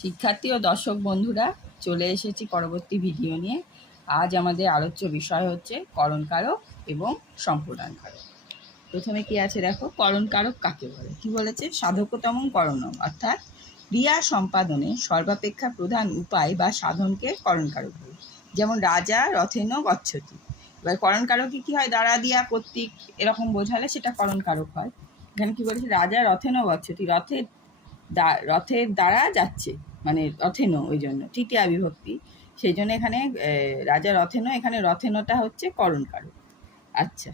শিক্ষার্থী ও দর্শক বন্ধুরা, চলে এসেছি পরবর্তী ভিডিও নিয়ে। আজ আমাদের আলোচ্য বিষয় হচ্ছে করণকারক এবং সম্প্রদানকারক। প্রথমে কি আছে দেখো, করণকারক কাকে বলে? কি বলেছে? সাধকতম করণম, অর্থাৎ ক্রিয়া সম্পাদনে সর্বাপেক্ষা প্রধান উপায় বা সাধনকে করণকারক বলে। যেমন রাজা রথেন গচ্ছতি। এবার করণকারকে কি হয়? দ্বারা দিয়া কর্তৃক এরকম বোঝালে সেটা করণকারক হয়। এখানে কি বলেছে? রাজা রথেন গচ্ছতি, রথের দ্বারা যাচ্ছে, মানে রথেন, ওই জন্য তৃতীয়া বিভক্তি, সেই জন্য এখানে রাজা রথেন, এখানে রথেনটা হচ্ছে করণকারক। আচ্ছা,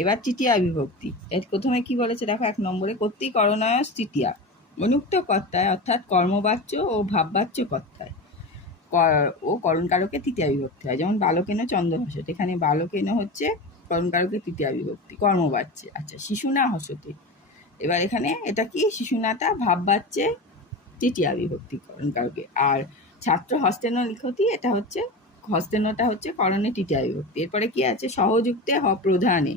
এবার তৃতীয়া বিভক্তি। এর প্রথমে কি বলেছে দেখো, 1 নম্বরে কর্তৃকরণায় তৃতীয়া, অনুক্ত কর্তায় অর্থাৎ কর্মবাচ্য ও ভাববাচ্য কর্তায় ও করণকারকে তৃতীয়া বিভক্তি হয়। যেমন বালকেন চন্দ্রহসত, এখানে বালকেন হচ্ছে করণকারকের তৃতীয়া বিভক্তি, কর্মবাচ্যে। আচ্ছা, শিশুনা হসতে, এবার এখানে এটা কি? শিশুনাটা ভাববাচ্যে তৃতীয়া বিভক্তি করণকারকে। আর ছাত্র হস্তেন লিখতি, এটা হচ্ছে হস্তেনটা হচ্ছে করণে তৃতীয়া বিভক্তি। এরপরে কি আছে? সহযুক্তে প্রধানে,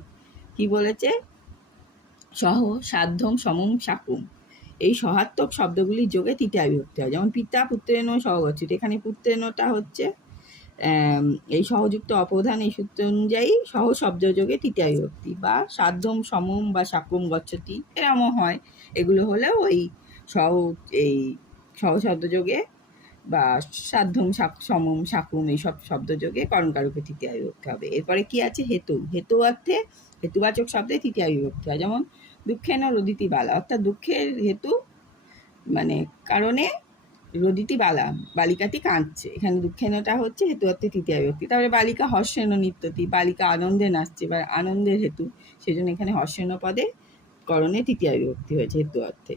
কি বলেছে? সহ, সাধ্যম, সমম, সাকুম, এই সহাত্মক শব্দগুলির যোগে তৃতীয়া বিভক্তি হয়। যেমন পিতা পুত্রেণ সহগচ্ছিত, এখানে পুত্রেণটা হচ্ছে এই সহযুক্ত অপ্রধান, এই সূত্র অনুযায়ী সহ শব্দ যোগে তৃতীয়া বিভক্তি, বা সাধ্যম, সমম বা সাকুম গচ্ছতি, এরমও হয়। এগুলো হলেও ওই সহ, এই সহ শব্দ যোগে বা সাধ্যম, সমম, সাকুম, এইসব শব্দ যোগে করণকারকে তৃতীয়া বিভক্তি হবে। এরপরে কি আছে? হেতু। হেতু অর্থে হেতুবাচক শব্দে তৃতীয়া বিভক্তি হয়। যেমন দুঃখেন রোদিতি বালা, অর্থাৎ দুঃখের হেতু, মানে কারণে রোদিতি বালা, বালিকাটি কাঁদছে, এখানে দুঃখেনটা হচ্ছে হেতু অর্থে তৃতীয়া বিভক্তি। তারপরে বালিকা হর্ষেন নৃত্যতি, বালিকা আনন্দে নাচছে বা আনন্দের হেতু, সেজন্য এখানে হর্ষেন পদে করণে তৃতীয়া বিভক্তি হয়েছে হেতু অর্থে।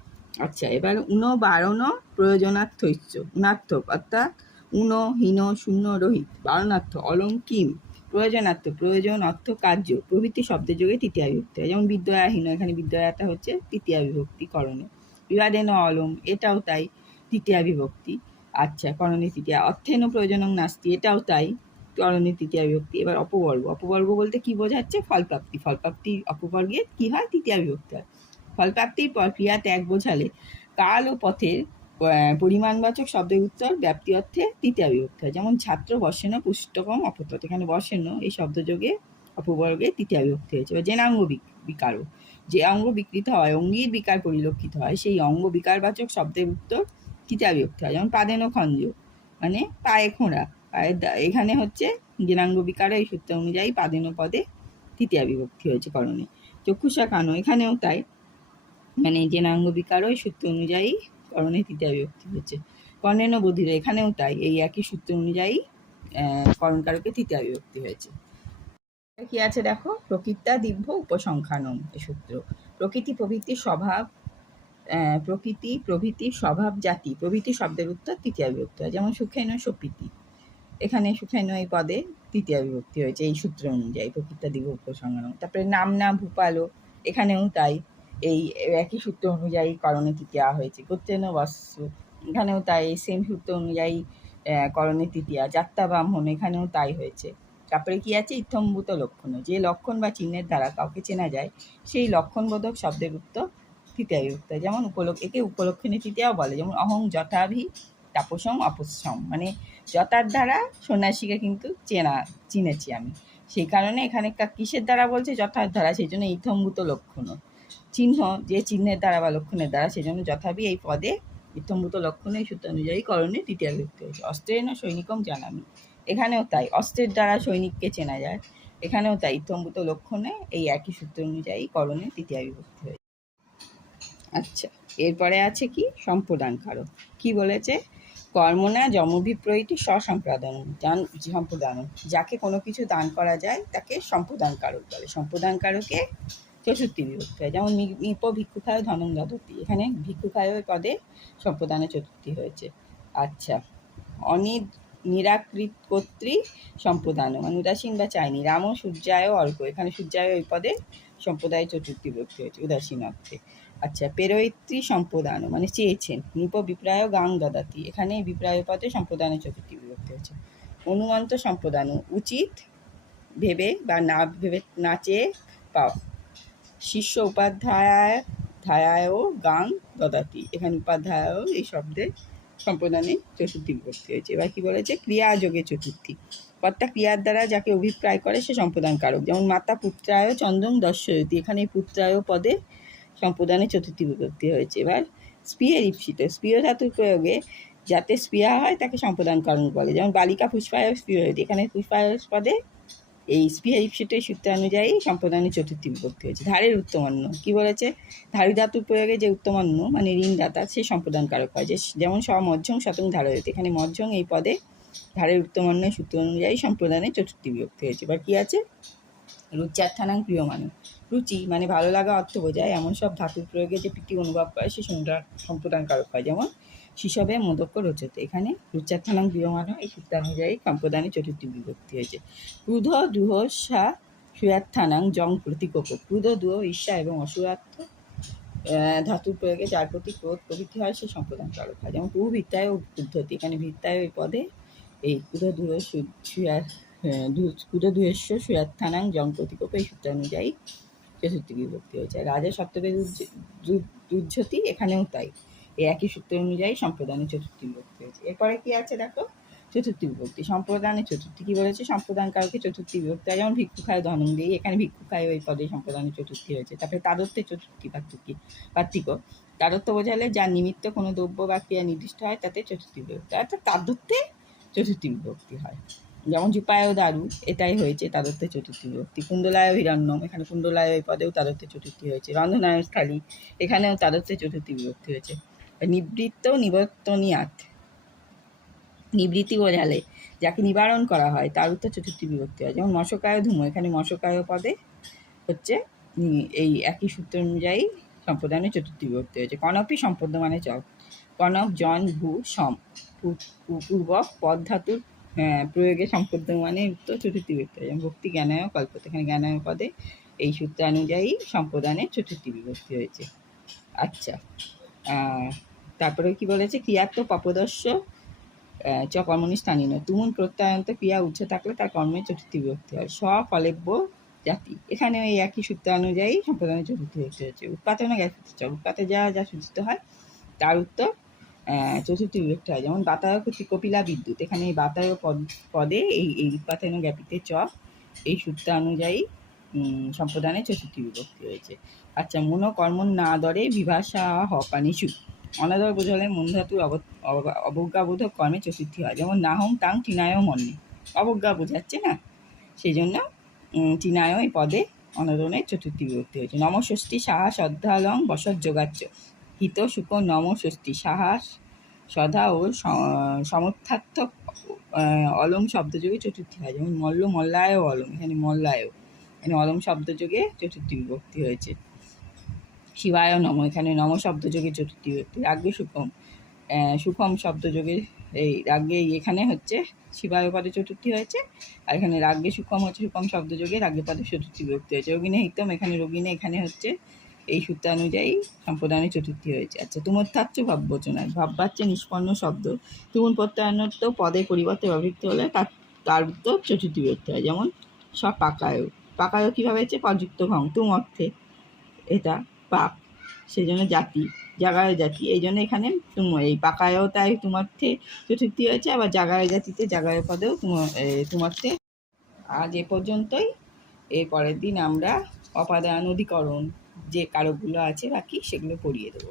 আচ্ছা, এবার বারণ প্রয়োজনার্থ, উনার্থক, অর্থাৎ হীন, শূন্য, রহিত, বারণার্থ, অলঙ্কিম, প্রয়োজনার্থ, প্রয়োজন, অর্থ, কার্য প্রভৃতি শব্দের যোগে তৃতীয়া বিভক্তি হয়। যেমন বিদ্যয়াহীন, এখানে বিদ্যয়াটা হচ্ছে তৃতীয়া বিভক্তি করণে। বিবাদেন অলম, এটাও তাই, তৃতীয়া বিভক্তি। আচ্ছা, করণে তৃতীয়া। অর্থেন প্রয়োজনং নাস্তি, এটাও তাই, করণে তৃতীয়া বিভক্তি। এবার অপবর্গ। অপবর্গ বলতে কি বোঝাচ্ছে? ফলপ্রাপ্তি। ফলপ্রাপ্তি অপবর্গে কি হয়? তৃতীয়া বিভক্তি হয়। ফলপ্রাপ্তির পর ক্রিয়া ত্যাগ বোঝালে কাল ও পথের পরিমাণবাচক শব্দের উত্তর ব্যাপ্তি অর্থে তৃতীয়া বিভক্তি হয়। যেমন ছাত্র বর্ষেন পুস্তকম অপতত, এখানে বর্ষেন এই শব্দযোগে অপবর্গে তৃতীয়া বিভক্তি হয়েছে। বা জেনাঙ্গ বিকারও, যে অঙ্গ বিকৃত হয়, অঙ্গীর বিকার পরিলক্ষিত হয়, সেই অঙ্গ বিকারবাচক শব্দের উত্তর তৃতীয়া বিভক্তি হয়। যেমন পাদেন খঞ্জ, মানে পায়ে খোঁড়া, পায়ের, এখানে হচ্ছে জেনাঙ্গ বিকার, এই সূত্র অনুযায়ী পাদেন পদে তৃতীয়া বিভক্তি হয়েছে করণে। চক্ষুষা কানো, এখানেও তাই, মানে জেনাঙ্গ বিকার, এই সূত্র অনুযায়ী করণে তৃতীয়া বিভক্তি হয়েছে। কর্ণেন বধির, এখানেও তাই, এই একই সূত্র অনুযায়ী করণকারকে তৃতীয়া বিভক্তি হয়েছে। কি আছে দেখো, প্রকৃত্যা দিব্য উপসংখ্যানম, এই সূত্র। প্রকৃতি প্রভৃতির স্বভাব, প্রকৃতি প্রভৃতির স্বভাব, জাতি প্রভৃতি শব্দের উত্তর তৃতীয়া বিভক্তি হয়। যেমন সুখেন সপিতি, এখানে সুখেন এই পদে তৃতীয়া বিভক্তি হয়েছে এই সূত্র অনুযায়ী, প্রকৃত্যা দিব্য উপসংখ্যানম। তারপরে নামনা ভূপালো, এখানেও তাই, এই একই সূত্র অনুযায়ী করণে তৃতীয়া হয়েছে। গোত্রেন বৎসু, এখানেও তাই, সেম সূত্র অনুযায়ী করণে তৃতীয়া। যাত্রা ব্রাহ্মণ, এখানেও তাই হয়েছে। তারপরে কি আছে? ইত্থম্ভূত লক্ষণ, যে লক্ষণ বা চিহ্নের দ্বারা কাউকে চেনা যায়, সেই লক্ষণবোধক শব্দের উত্তর তৃতীয়া বিভক্তি হয়। যেমন একে উপলক্ষণে তৃতীয়াও বলে। যেমন অহং যথাভি তাপসম অপসম, মানে যথার দ্বারা সন্ন্যাসীকে কিন্তু চিনেছি আমি, সেই কারণে এখানে কিসের দ্বারা বলছে? যথার দ্বারা, সেই জন্য ইত্থম্ভূত লক্ষণ, চিহ্ন, যে চিহ্নের দ্বারা বা লক্ষণের দ্বারা, সেই জন্য যথাভি এই পদে ইত্থম্ভূত লক্ষণে এই সূত্র অনুযায়ী করণে তৃতীয়া বিভক্তি হয়েছে। অস্ত্রেণ সৈনিকম জানামি, এখানেও তাই, অস্ত্রের দ্বারা সৈনিককে চেনা যায়, এখানেও তাই, ইত্থম্ভূত লক্ষণে এই একই সূত্র অনুযায়ী করণে তৃতীয়া বিভক্তি হয়েছে। আচ্ছা, এরপরে আছে কি? সম্প্রদানকারক। কি বলেছে? কর্মনা যমভিপ্রয়িতি স্বসম্প্রদান, সম্প্রদান, যাকে কোনো কিছু দান করা যায় তাকে সম্প্রদানকারক বলে। সম্প্রদানকারকে চতুর্থী বিভক্তি হয়। যেমন নিপ ভিক্ষুখায় ধনং দদতি, এখানে ভিক্ষুখায় পদে সম্প্রদানে চতুর্থী হয়েছে। আচ্ছা, নিরাকৃত কর্তৃ সম্প্রদান, মানে উদাসীন বা চাইনি। রাম সূর্যায় অর্ঘ, এখানে সূর্যায় ওই পদে সম্প্রদায় চতুর্থী বিভক্তি হয়েছে উদাসীন অর্থে। আচ্ছা, পেরয়িত্রী সম্প্রদান, মানে চেয়েছেন। নিপ বিপ্রায় গাং দদাতি, এখানে বিপ্রায় পদে সম্প্রদানের চতুর্থী বিভক্তি হয়েছে। অনুমন্ত সম্প্রদান, উচিত ভেবে বা না ভেবে, না চেয়ে পাওয়া। শিষ্য উপাধ্যায় ধায়ায়ও গাং দদাতি, এখানে উপাধ্যায়ও এই শব্দে সম্প্রদানে চতুর্থী বিভক্তি হয়েছে। এবার কি বলেছে? ক্রিয়া যোগে চতুর্থী, কর্তা ক্রিয়ার দ্বারা যাকে অভিপ্রায় করে সে সম্প্রদান কারক। যেমন মাতা পুত্রায় চন্দন দর্শয়তী, এখানে পুত্রায় পদে সম্প্রদানে চতুর্থী বিভক্তি হয়েছে। এবার স্পীয়ের ঈপ্সিত, স্পীয় ধাতুর প্রয়োগে যাতে স্পৃহা হয় তাকে সম্প্রদান কারণ বলে। যেমন বালিকা পুষ্পায় স্পীয়তী, এখানে পুষ্পায় পদে এই স্পৃহা ঈপ্সিতের সূত্রানুযায়ী সম্প্রদানের চতুর্থী বিভক্তি হয়েছে। ধারের উত্তমান্য কি বলেছে? ধারী ধাতুর প্রয়োগে যে উত্তমান্য মানে ঋণদাতা সে সম্প্রদান কারক হয়। যে যেমন মধ্যং শতং ধারয়তে, এখানে মধ্যং এই পদে ধারের উত্তমান্যের সূত্র অনুযায়ী সম্প্রদানের চতুর্থী বিভক্তি হয়েছে। এবার কি আছে? রুচ্যার্থানাং প্রিয়মানং, রুচি মানে ভালো লাগা অর্থ বোঝায় এমন সব ধাতুর প্রয়োগে যে প্রীতি অনুভব করে সে সম্প্রদান কারক হয়। যেমন শিশবে মোদক্য রচতে, এখানে রুচ্যার্থানাং প্রিয়মানং এই সূত্রানুযায়ী সম্প্রদানের চতুর্থী বিভক্তি হয়েছে। ক্রুধ দুহসা সুয়ার্থানাং জং প্রতীকোপ, ক্রুধ দুহ ঈর্ষা এবং অসুয়ার্থ ধাতুর প্রয়োগে যার প্রতি ক্রোধ প্রভৃতি হয় সে সম্প্রদান কারক হয়। যেমন ক্রু ভিত্তায় ও উদ্ধতি, এখানে ভিত্তায় ওই পদে এই ক্রুধ দুহ কুদধুয়েশ্ব সুয়ার্থানাং জং প্রতীকোপ এই সূত্রানুযায়ী চতুর্থী বিভক্তি হয়েছে। রাজা সপ্তকে দুর্যতি, এখানেও তাই এই একই সূত্র অনুযায়ী সম্প্রদানের চতুর্থী বিভক্তি হয়েছে। এরপরে কি আছে দেখো? চতুর্থী বিভক্তি, সম্প্রদানের চতুর্থী কি বলেছে? সম্প্রদান কারকে চতুর্থী বিভক্তি হয়। যেমন ভিক্ষুখায় ধনং দিয়ে, এখানে ভিক্ষুখায় ওই পদে সম্প্রদানের চতুর্থী হয়েছে। তারপরে তাদত্বের চতুর্থী পার্থিক, তাদত্ব বোঝালে যার নিমিত্ত কোনো দ্রব্য বা ক্রিয়া নির্দিষ্ট হয় তাতে চতুর্থী বিভক্তি, অর্থাৎ তাদত্বে চতুর্থী বিভক্তি হয়। যেমন জুপায় দারু, এটাই হয়েছে তাদত্বের চতুর্থী বিভক্তি। কুণ্ডলায় হিরণ্যম, এখানে কুণ্ডলায় ওই পদেও তাদত্বের চতুর্থী হয়েছে। রন্ধনায় স্থলী, এখানেও তাদত্বের চতুর্থী বিভক্তি হয়েছে। নিবৃত্ত নিবর্তনিয়াত, নিবৃত্তি বোঝালে যাকে নিবারণ করা হয় তার উত্তর চতুর্থী বিভক্তি হয়। যেমন মশকায় ধূম, এখানে মশকায় পদে হচ্ছে এই একই সূত্র অনুযায়ী সম্প্রদানের চতুর্থী বিভক্তি হয়েছে। কনপি সম্পদ মানে চক, কনক জন ভূ সম পূর্বক পদ ধাতুর প্রয়োগে সম্পদ মানে উত্তর চতুর্থী বিভক্তি হয়। যেমন ভক্তি জ্ঞানায় কল্পত, এখানে জ্ঞানায় পদে এই সূত্রানুযায়ী সম্প্রদানের চতুর্থী বিভক্তি হয়েছে। আচ্ছা, তারপরে কি বলেছে? ক্রিয়াত্ম পপদস্য চ কর্মণি স্থানীয়, তুমুল প্রত্যয়ন্ত ক্রিয়া উচ্চ থাকলে তার কর্মের চতুর্থী বিভক্তি হয়। ফলেব্য জাতি, এখানে এই একই সূত্রানুযায়ী সম্প্রদানের চতুর্থী বিভক্তি হয়েছে। উৎপাদনে জ্ঞাপিত চ, উৎপাতে যা যা সূচিত হয় তার উত্তর চতুর্থী বিভক্তি হয়। যেমন বাতায় কপিলা বিদ্যুৎ, এখানে এই বাতায় পদে এই উৎপাদন জ্ঞাপিতে চ এই সূত্রানুযায়ী সম্প্রদানের চতুর্থী বিভক্তি হয়েছে। আচ্ছা, মন কর্মণ না দরে বিভাষা হপানিষু, অনাদর বোঝালে মন ধাতুর অবজ্ঞাবোধক কর্মে চতুর্থী হয়। যেমন নাহং তাং টিনায় মন্যে, অবজ্ঞা বোঝাচ্ছে না, সেই জন্য টিনায় এই পদে অনাদনের চতুর্থী বিভক্তি হয়েছে। নমষষ্ঠী সাহা শ্রদ্ধালং বসৎ যোগাচ্য, হিত সুখ নমষষ্ঠী সাহা সধা ও সমর্থার্থক অলম শব্দযোগে চতুর্থী হয়। যেমন মল্ল মল্লায় অলম, এখানে মল্লায়, এখানে অলম শব্দযোগে চতুর্থী বিভক্তি হয়েছে। শিবায় নম, এখানে নম শব্দযোগে চতুর্থী বিভক্তি। রাগ্যে সুখম, সুখম শব্দযোগে এই রাগ্যে এখানে হচ্ছে শিবায় পদে চতুর্থী হয়েছে, আর এখানে রাগ্যে সুখম হচ্ছে সুখম শব্দযোগে রাগ্যে পদে চতুর্থী বিভক্তি হয়েছে। রোগিনে হিতম, এখানে রোগিনে এখানে হচ্ছে এই সূত্রানুযায়ী সম্প্রদানের চতুর্থী হয়েছে। আচ্ছা, তুমোত্থাচ্য ভাববচনায়, ভাববাচ্যে নিষ্পন্ন শব্দ তুমুল প্রত্যয়ান্নত পদে পরিবর্তে ব্যবহৃত হলে তার উত্তর চতুর্থী বিভক্তি হয়। যেমন সব পাকায়, পাকায় কীভাবে হচ্ছে? পযুক্ত ভং, তুম অর্থে এটা পাক, সেই জন্য জাতি, জাগায় জাতি, এই জন্য এখানে এই পাকায়ও তাই তোমার্থে চতুর্থী হয়েছে, আবার জাগায় জাতিতে জাগায় পদেও তোমার্থে। আজ এ পর্যন্তই, এর পরের দিন আমরা অপাদান অধিকরণ যে কারকগুলো আছে বাকি সেগুলো পড়িয়ে দেবো।